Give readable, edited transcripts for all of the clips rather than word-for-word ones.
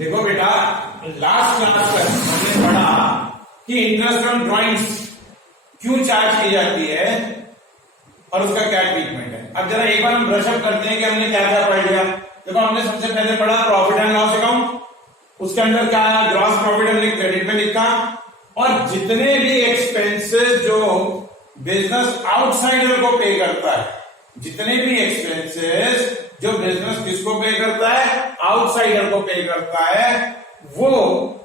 देखो बेटा, last class तक हमने पढ़ा कि इंटरेस्ट ऑन ड्राइंग्स क्यों चार्ज की जाती है और उसका क्या ट्रीटमेंट है। अब जरा एक बार हम ब्रशअप करते हैं कि हमने क्या क्या पढ़ लिया। देखो, हमने सबसे पहले पढ़ा प्रॉफिट एंड लॉस अकाउंट, उसके अंदर क्या है, ग्रॉस प्रॉफिट हमने क्रेडिट में लिखा, और जितने भी एक्सपेंसेस जो बिजनेस आउटसाइडर को पे करता है, जितने भी एक्सपेंसेस जो बिजनेस किसको पे करता है, आउटसाइडर को पे करता है, वो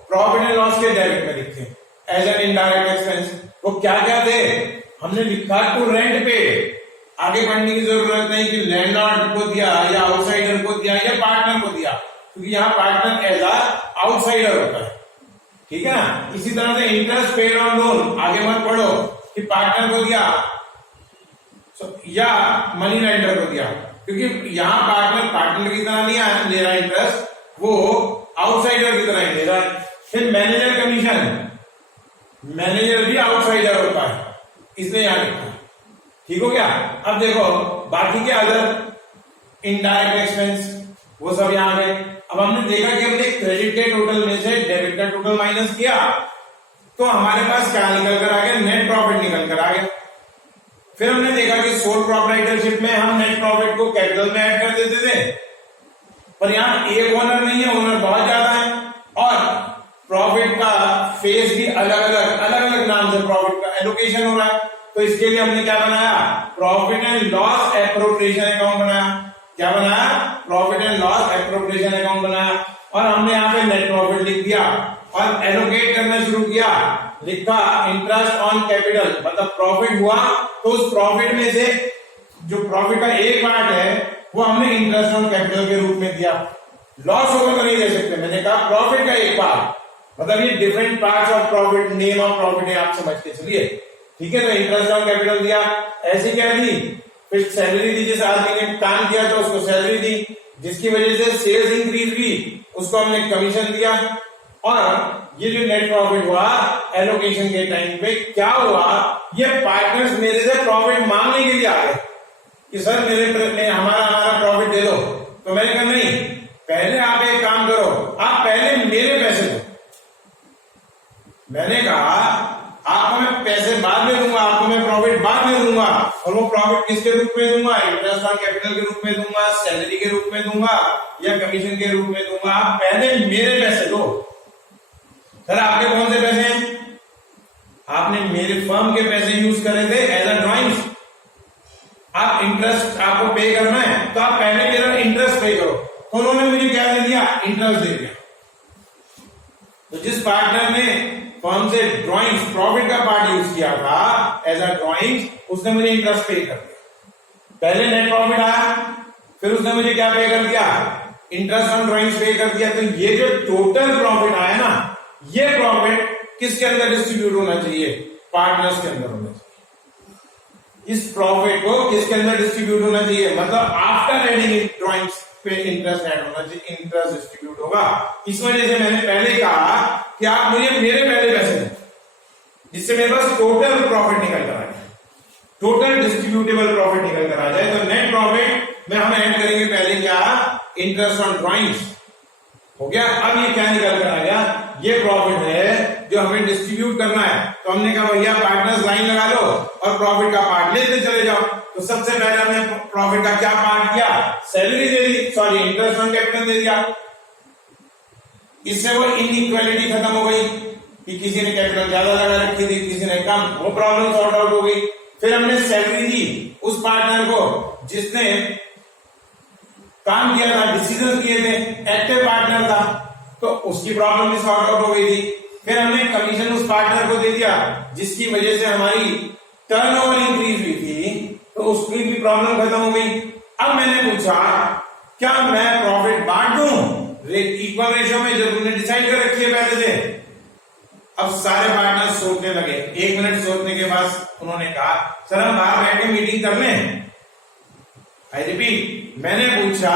प्रॉफिट एंड लॉस के डेबिट में लिखे एज एन इनडायरेक्ट एक्सपेंस। वो क्या क्या थे हमने लिखा, टू रेंट पे। आगे बढ़ने की जरूरत नहीं कि लैंडलॉर्ड को दिया या आउटसाइडर को दिया या पार्टनर को दिया, क्योंकि यहाँ पार्टनर एज अ आउटसाइडर होता है, ठीक है ना। इसी तरह से इंटरेस्ट पेड ऑन लोन, आगे मत पढ़ो कि पार्टनर को दिया या मनी लेंडर को दिया, क्योंकि यहाँ पार्टनर की तरह नहीं ले रहा इंटरेस्ट, वो आउटसाइडर की तरह ही ले रहा है। फिर मैनेजर कमीशन, मैनेजर भी आउटसाइडर होता है, इसलिए यहां लिखा है, ठीक हो गया। अब देखो बाकी के अदर इनडायरेक्ट एक्सपेंस वो सब यहां गए। अब हमने देखा कि हमने क्रेडिट के टोटल में से डेबिट का टोटल माइनस किया, तो हमारे पास क्या निकल कर आ गया, नेट प्रॉफिट निकल कर आ गया। फिर हमने देखा कि सोल प्रोप्राइटरशिप में हम नेट प्रॉफिट को कैपिटल में ऐड कर देते थे, पर यहां एक ओनर नहीं है, ओनर बहुत ज्यादा है, और प्रॉफिट का फेज भी अलग अलग नाम से प्रॉफिट का एलोकेशन हो रहा है। तो इसके लिए हमने क्या बनाया, profit and loss appropriation account बनाया। क्या बनाया, profit and loss appropriation account बनाया, और हमने यहाँ पे नेट प्रॉफिट लिख दिया और एलोकेट करना शुरू किया। लिखा इंटरेस्ट ऑन कैपिटल, मतलब प्रॉफिट हुआ तो उस प्रॉफिट में से जो प्रॉफिट का एक पार्ट है वो हमने इंटरेस्ट ऑन कैपिटल के रूप में दिया। लॉस होगा तो नहीं दे सकते, मैंने कहा प्रॉफिट का एक पार्ट, मतलब ये different parts of profit, name of profit है, आप समझ के चलिए, ठीक है। तो इंटरेस्ट ऑन कैपिटल दिया, ऐसे क्या दी, फिर सैलरी दी, जिस आदमी ने काम किया तो उसको सैलरी दी, जिसकी वजह से सेल्स इंक्रीज हुई उसको हमने कमीशन दिया। और ये जो नेट प्रॉफिट हुआ एलोकेशन के टाइम पे क्या हुआ, ये पार्टनर्स मेरे से प्रॉफिट मांगने के लिए आ गए कि सर मेरे हमारा प्रॉफिट दे दो। तो मैंने कहा नहीं, पहले आप एक काम करो, आप पहले मेरे पैसे दो। मैंने कहा आपको मैं पैसे बाद में दूंगा, आपको मैं प्रॉफिट बाद में दूंगा, और वो प्रॉफिट किसके रूप में दूंगा, इंटरेस्ट ऑन कैपिटल के रूप में दूंगा, सैलरी के रूप में दूंगा या कमीशन के रूप में दूंगा। आप पहले मेरे पैसे दो। सर आपके कौन से पैसे हैं, आपने मेरे फर्म के पैसे यूज करे थे एज अ ड्राइंग्स, आप इंटरेस्ट आपको पे करना है तो आप पहले मेरा इंटरेस्ट पे करो। तो उन्होंने मुझे क्या दे दिया, इंटरेस्ट दे दिया। तो जिस पार्टनर ने फर्म से ड्राइंग्स प्रॉफिट का पार्ट यूज किया था एज अ ड्राइंग्स, उसने मुझे इंटरेस्ट पे कर दिया। पहले नेट प्रॉफिट आया, फिर उसने मुझे क्या पे कर दिया, इंटरेस्ट ऑन ड्राइंग्स पे कर दिया। तो ये जो टोटल प्रॉफिट आया ना, ये प्रॉफिट किसके अंदर डिस्ट्रीब्यूट होना चाहिए, पार्टनर्स के अंदर होना चाहिए। इस प्रॉफिट को किसके अंदर डिस्ट्रीब्यूट होना चाहिए, मतलब आफ्टर एडिंग ड्राइंग्स पे इंटरेस्ट ऐड होना चाहिए, इंटरेस्ट डिस्ट्रीब्यूट होगा। इस वजह से मैंने पहले कहा कि आप मुझे मेरे पहले पैसे दें, जिससे मेरे पास टोटल प्रॉफिट निकल कर आ जाए, टोटल डिस्ट्रीब्यूटेबल प्रॉफिट निकल कर आ जाए। तो नेट प्रॉफिट में हम ऐड करेंगे पहले क्या, इंटरेस्ट ऑन ड्राइंग्स हो गया। अब ये क्या निकल कर आ गया, ये प्रॉफिट है जो हमें डिस्ट्रीब्यूट करना है। तो हमने कहा भैया पार्टनर्स लाइन लगा लो और प्रॉफिट का पार्ट लेते चले जाओ। तो सबसे पहले हमने प्रॉफिट का क्या पार्ट किया, सैलरी दे दी, सॉरी इंटरेस्ट ऑन कैपिटल दे दिया। इससे वो इनइक्वालिटी खत्म हो गई कि किसी ने कैपिटल ज्यादा लगा रखी थी, किसी ने कम, वो प्रॉब्लम सॉर्ट आउट हो गई। फिर हमने सैलरी दी उस पार्टनर को जिसने काम किया था, डिसीजन किए थे, एक्टिव पार्टनर था, तो उसकी प्रॉब्लम भी सॉर्ट आउट हो गई थी। फिर हमने कमीशन उस पार्टनर को दे दिया जिसकी वजह से हमारी टर्नओवर इंक्रीज हुई थी, तो उसकी भी प्रॉब्लम खत्म हो गई। अब मैंने पूछा क्या मैं प्रॉफिट बांट दूं इक्वल रेशियो में, जो तुमने डिसाइड कर रखी है पहले से। अब सारे पार्टनर सोचने लगे। 1 मिनट सोचने के बाद उन्होंने कहा सर हम बाहर बैठ के मीटिंग कर लें। आई रिपीट, मैंने पूछा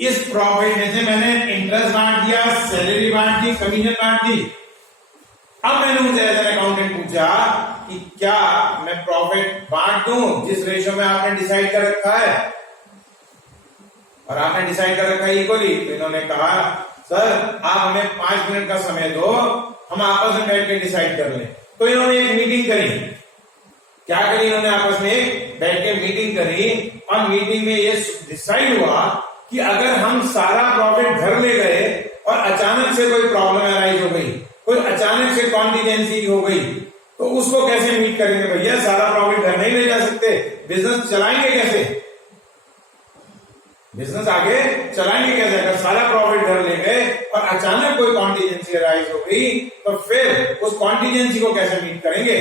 इस प्रॉफिट में से मैंने इंटरेस्ट बांट दिया, सैलरी बांट दी, कमीशन बांट दी। अब मैंने मुझे एज एन अकाउंटेंट पूछा कि क्या मैं प्रॉफिट बांट दूं जिस रेशियो में आपने डिसाइड कर रखा है, और आपने डिसाइड कर रखा है इक्वली। तो इन्होंने कहा सर आप हमें 5 मिनट का समय दो, हम आपस में बैठ के डिसाइड कर लें। तो इन्होंने एक मीटिंग करी। क्या करी इन्होंने? आपस में बैठ के मीटिंग करी और मीटिंग में ये डिसाइड हुआ कि अगर हम सारा प्रॉफिट घर ले गए और अचानक से कोई प्रॉब्लम अराइज हो गई, कोई अचानक से कॉन्टीजेंसी हो गई, तो उसको कैसे मीट करेंगे? भैया सारा प्रॉफिट घर नहीं ले जा सकते, बिजनेस चलाएंगे कैसे? बिजनेस आगे चलाएंगे कैसे? अगर सारा प्रॉफिट घर ले गए और अचानक कोई कॉन्टीजेंसी अराइज हो गई, तो फिर उस कॉन्टीजेंसी को कैसे मीट करेंगे?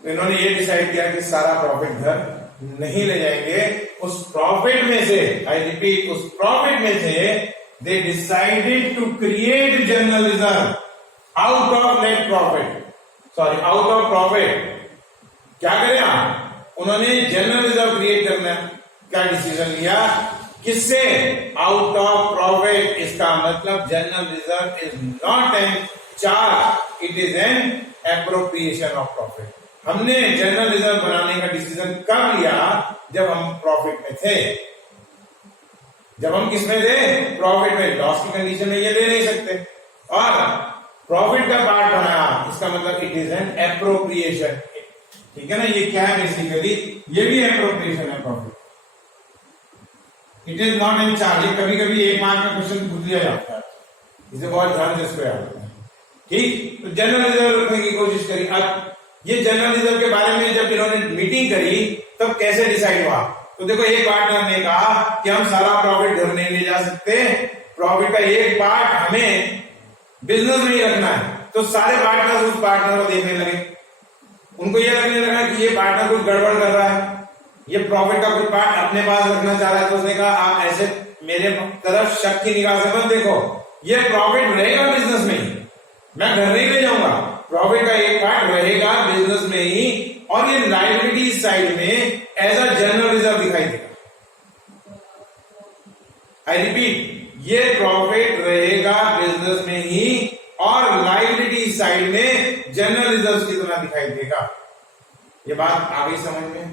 तो इन्होंने ये डिसाइड किया कि सारा प्रॉफिट घर नहीं ले जाएंगे। उस प्रॉफिट में से, आई रिपीट, उस प्रॉफिट में से they decided to create general reserve out of net profit, sorry out of profit. क्या करें आप? उन्होंने जनरल रिजर्व क्रिएट करना का डिसीजन लिया। किससे? Out of profit. इसका मतलब general reserve is not an charge, it is an appropriation of profit. हमने जनरल रिजर्व बनाने का डिसीजन कब लिया? जब हम प्रॉफिट में थे। जब हम किस में थे? प्रॉफिट में। लॉस की कंडीशन में ये ले नहीं सकते, और प्रॉफिट का पार्ट बनाया, इसका मतलब इट इज एन एप्रोप्रिएशन। ठीक है ना? ये क्या है? बेसिकली ये भी एप्रोप्रिएशन है profit. It is not an charge. कभी कभी एक मार्क का क्वेश्चन पूछ लिया जाता है, इसे बहुत ध्यान से इसको याद रखना। ठीक, तो जनरल रिजर्व रखने की कोशिश करी। अब ये जनरल रिजर्व के बारे में जब इन्होंने मीटिंग करी, तब कैसे डिसाइड हुआ? तो देखो, एक पार्टनर ने कहा कि हम सारा प्रॉफिट घर नहीं ले जा सकते, प्रॉफिट का एक पार्ट हमें बिजनेस में ही रखना है। तो सारे पार्टनर उस पार्टनर को देखने लगे। उनको यह लगने लगा कि ये पार्टनर कुछ गड़बड़ कर रहा है, ये प्रॉफिट का कुछ पार्ट अपने पास रखना चाह रहा है। तो उसने कहा, आप ऐसे मेरे तरफ शक की निगाह से मत देखो, ये प्रॉफिट रहेगा बिजनेस में ही, मैं घर नहीं ले जाऊंगा। प्रॉफिट का एक पार्ट रहेगा बिजनेस में ही, और ये लायबिलिटी साइड में एज अ जनरल रिजर्व दिखाई देगा। आई रिपीट, ये प्रॉफिट रहेगा बिजनेस में ही और लायबिलिटी साइड में जनरल रिजर्व की तरह दिखाई देगा। ये बात आ गई समझ में?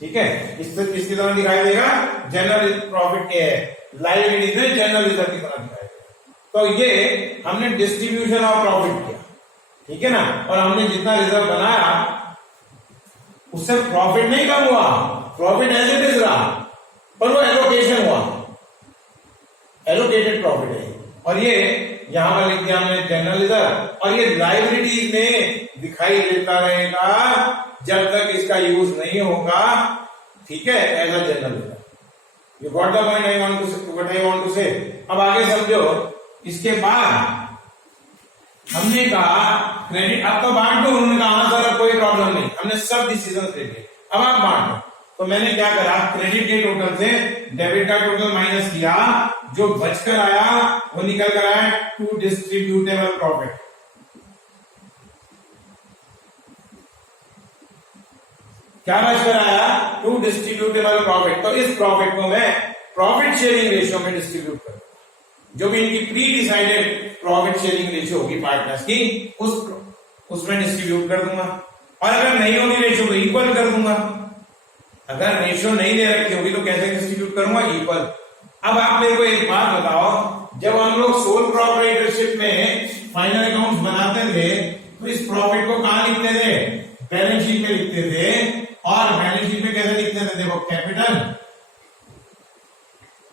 ठीक है, किसकी तरह दिखाई देगा? जनरल प्रॉफिट के लायबिलिटी में जनरल रिजर्व की तरह दिखाई देगा। तो ये हमने डिस्ट्रीब्यूशन ऑफ प्रॉफिट किया, ठीक है ना? और हमने जितना रिजर्व बनाया उससे प्रॉफिट नहीं कम हुआ, प्रॉफिट एज इट इज रहा, पर वो एलोकेशन हुआ, एलोकेटेड प्रॉफिट है। और ये यहां पर लिख दिया हमने जनरल रिजर्व, और ये लायबिलिटीज में दिखाई देता रहेगा जब तक इसका यूज नहीं होगा। ठीक है, as a general reserve. You got the point I want to say. अब आगे समझो। इसके बाद हमने कहा क्रेडिट, अब तो बांट दो। उन्होंने कहा हाँ सर अब कोई प्रॉब्लम नहीं, हमने सब डिसीजन ले लिए, अब आप बांट दो। तो मैंने क्या करा, क्रेडिट के टोटल से डेबिट का टोटल माइनस किया, जो बचकर आया वो निकल कर आया टू डिस्ट्रीब्यूटेबल प्रॉफिट। क्या बचकर आया? To distributable profit. तो इस प्रॉफिट को मैं प्रॉफिट शेयरिंग रेशियो में डिस्ट्रीब्यूट करूंगा। जो भी इनकी pre decided profit sharing ratio होगी पार्टनर्स की, उसमें डिस्ट्रीब्यूट कर दूंगा। और अगर नहीं होगी रेशियो तो इक्वल कर दूंगा। अगर रेशियो नहीं दे रखी होगी तो कैसे डिस्ट्रीब्यूट करूंगा? इक्वल। अब आप मेरे को एक बात बताओ, जब हम लोग सोल प्रोप्राइटरशिप में फाइनल अकाउंट्स बनाते थे तो इस प्रॉफिट को कहां लिखते थे? बैलेंस शीट में लिखते थे। और बैलेंस शीट में कैसे लिखते थे? देखो,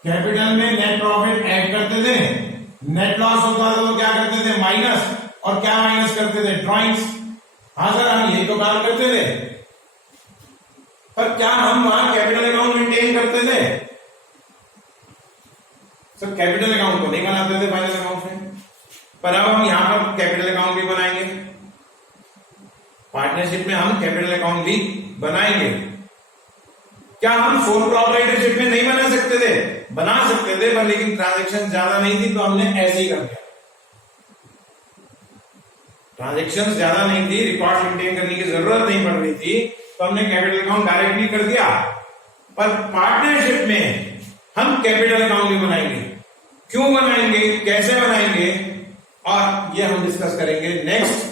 कैपिटल में नेट प्रॉफिट ऐड करते थे, नेट लॉस होता था तो क्या करते थे? माइनस। और क्या माइनस करते थे? ड्रॉइंग्स। हाँ सर, हम यही तो काम करते थे, पर क्या हम वहां कैपिटल अकाउंट मेंटेन करते थे? सर कैपिटल अकाउंट तो नहीं बनाते थे फाइनल अकाउंट में, पर अब हम यहां पर कैपिटल अकाउंट भी बनाएंगे। पार्टनरशिप में हम कैपिटल अकाउंट भी बनाएंगे। क्या हम सोल प्रोप्राइटरशिप में नहीं बना सकते थे? बना सकते थे, पर लेकिन ट्रांजैक्शन ज्यादा नहीं थी तो हमने ऐसे ही कर दिया। ट्रांजैक्शन ज्यादा नहीं थी, रिकॉर्ड मेंटेन करने की जरूरत नहीं पड़ रही थी, तो हमने कैपिटल अकाउंट डायरेक्टली कर दिया। पर पार्टनरशिप में हम कैपिटल अकाउंट भी बनाएंगे। क्यों बनाएंगे, कैसे बनाएंगे, और ये हम डिस्कस करेंगे नेक्स्ट